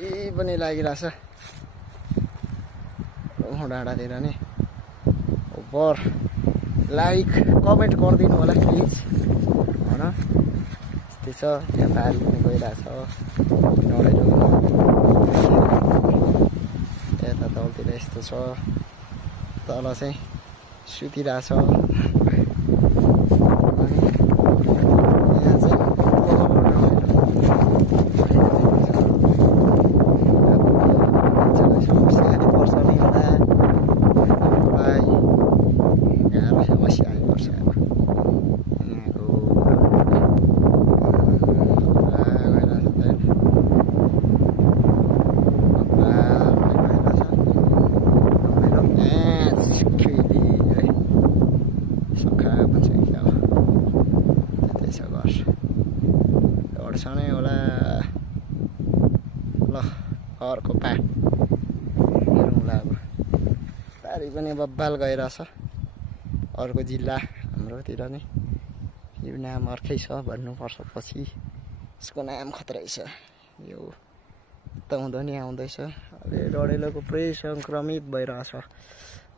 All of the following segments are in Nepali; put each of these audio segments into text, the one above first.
केही पनि लागिरहेछ डाँडातिर नि ओभर लाइक कमेन्ट गरिदिनु होला प्लिज होइन यस्तै छ यहाँ पार पनि गइरहेछ डढेलो यता तलतिर यस्तो छ तल चाहिँ सुतिरहेछ सँगै होला ल घरको हेरौँला अब पारी पनि बब्बाल गइरहेछ अर्को जिल्ला हाम्रोतिर नै यो नाम अर्कै छ भन्नुपर्छ पछि यसको नाम खत्रै छ यो ताउँदो नि आउँदैछ अहिले डढेलोको पुरै सङ्क्रमित भइरहेछ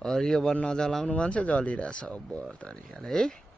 हरियो बन्न नजलाउनु भन्छ जलिरहेछ अब तरिकाले है।